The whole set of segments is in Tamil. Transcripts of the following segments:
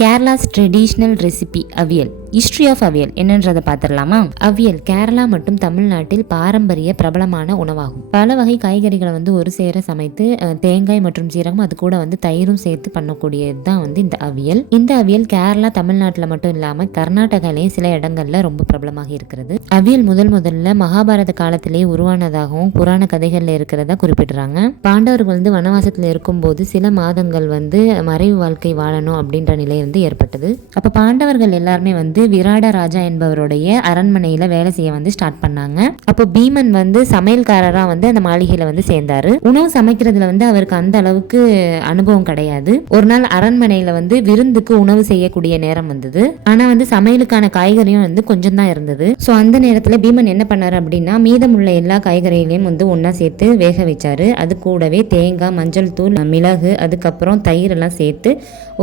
Kerala's traditional recipe aviyal history of aviyal என்னன்றதை பார்த்துடலாமா? அவியல் கேரளா மற்றும் தமிழ்நாட்டில் பாரம்பரிய பிரபலமான உணவாகும். பல வகை காய்கறிகளை வந்து ஒரு சேர சமைத்து தேங்காய் மற்றும் சீரகம் அது கூட வந்து தயிரும் சேர்த்து பண்ணக்கூடியது தான் வந்து இந்த அவியல் இந்த அவியல் கேரளா தமிழ்நாட்டில் மட்டும் இல்லாமல் கர்நாடகாலையும் சில இடங்கள்ல ரொம்ப பிரபலமாக இருக்கிறது. அவியல் முதல் முதல்ல மகாபாரத காலத்திலேயே உருவானதாகவும் புராண கதைகள்ல இருக்கிறதா குறிப்பிடுறாங்க. பாண்டவர்கள் வந்து வனவாசத்தில் இருக்கும்போது சில மாதங்கள் வந்து மறைவு வாழ்க்கை வாழணும் அப்படின்ற நிலை வந்து ஏற்பட்டது. அப்போ பாண்டவர்கள் எல்லாருமே வந்து விராட ராஜா என்பவருடைய அரண்மனையில வேலை செய்ய வந்து ஸ்டார்ட் பண்ணாங்க. அப்போ பீமன் வந்து சமையல்காரரா வந்து அந்த மாளிகையில வந்து சேர்ந்தாரு. உணவு சமைக்கிறதுல வந்து அவருக்கு அந்த அளவுக்கு அனுபவம் கிடையாது. ஒரு நாள் அரண்மனையில வந்து விருந்துக்கு உணவு செய்யக்கூடிய நேரம் வந்தது. ஆனா வந்து சமையலுக்கான காய்கறியும் வந்து கொஞ்சம் தான் இருந்தது. ஸோ அந்த நேரத்துல பீமன் என்ன பண்ணாரு அப்படின்னா மீதமுள்ள எல்லா காய்கறிகளையும் வந்து ஒன்றா சேர்த்து வேக வச்சாரு. அது கூடவே தேங்காய் மஞ்சள் தூள் மிளகு அதுக்கப்புறம் தயிர் எல்லாம் சேர்த்து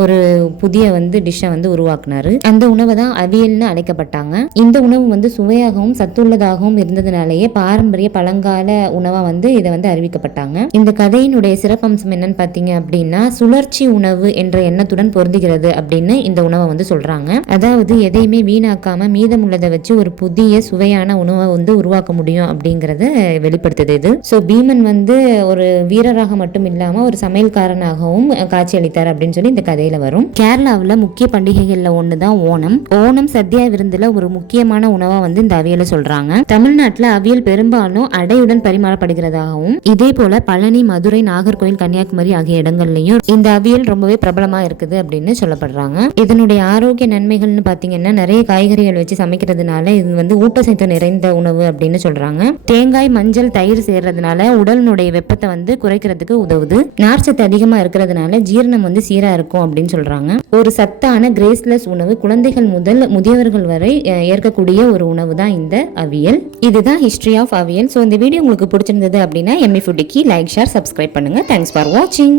ஒரு புதிய வந்து டிஷ்ஷை வந்து உருவாக்குனாரு. அந்த உணவை தான் அவியல்னு அழைக்கப்பட்டாங்க. இந்த உணவு வந்து சுவையாகவும் சத்துள்ளதாகவும் இருந்ததுனாலேயே பாரம்பரிய பழங்கால உணவா வந்து இதை வந்து அறிவிக்கப்பட்டாங்க. இந்த கதையினுடைய சிறப்பம்சம் என்னன்னு பார்த்தீங்க அப்படின்னா சுழற்சி உணவு என்ற எண்ணத்துடன் பொருந்துகிறது அப்படின்னு இந்த உணவை வந்து சொல்றாங்க. அதாவது எதையுமே வீணாக்காம மீதமுள்ளதை வச்சு ஒரு புதிய சுவையான உணவை வந்து உருவாக்க முடியும் அப்படிங்கறத வெளிப்படுத்துது இது. ஸோ பீமன் வந்து ஒரு வீரராக மட்டும் இல்லாம ஒரு சமையல்காரனாகவும் காட்சியளித்தார் அப்படின்னு சொல்லி இந்த கதையில வரும். கேரளாவில் முக்கிய பண்டிகைகள்ல ஒன்று தான் ஓணம். ஓணம் சத்யா விருந்துல ஒரு முக்கியமான உணவா வந்து இந்த அவியலை சொல்றாங்க. தமிழ்நாட்டில் அவியல் பெரும்பாலும் அடையுடன் பரிமாறப்படுகிறதாகவும் இதே போல பழனி மதுரை நாகர்கோவில் கன்னியாகுமரி ஆகிய இடங்கள்லயும் இந்த அவியல் ரொம்பவே பிரபலமா இருக்குது அப்படின்னு சொல்லப்படுறாங்க. இதனுடைய ஆரோக்கிய நன்மைகள்னு பாத்தீங்கன்னா நிறைய காய்கறிகள் வச்சு சமைக்கிறதுனால இது வந்து ஊட்டச்சத்து நிறைந்த உணவு அப்படின்னு சொல்றாங்க. தேங்காய் மஞ்சள் தயிர் சேர்றதுனால உடலினுடைய வெப்பத்தை வந்து குறைக்கிறதுக்கு உதவுது. நார்ச்சத்து அதிகமா இருக்கிறதுனால ஜீரணம் வந்து சீரா இருக்கும் அப்படின்னு சொல்றாங்க. ஒரு சத்தான கிரேஸ்லெஸ் உணவு குழந்தைகள் முதல் முதியவர்கள் வரை ஏற்கக்கூடிய ஒரு உணவு தான் இந்த அவியல். இதுதான் ஹிஸ்ட்ரி ஆஃப் அவியல். ஸோ இந்த வீடியோ உங்களுக்கு பிடிச்சிருந்தது அப்படின்னா எம்இ ஃபுட்டிக்கு லைக் ஷேர் சப்ஸ்கிரைப் பண்ணுங்க. தேங்க்ஸ் ஃபார் வாட்சிங்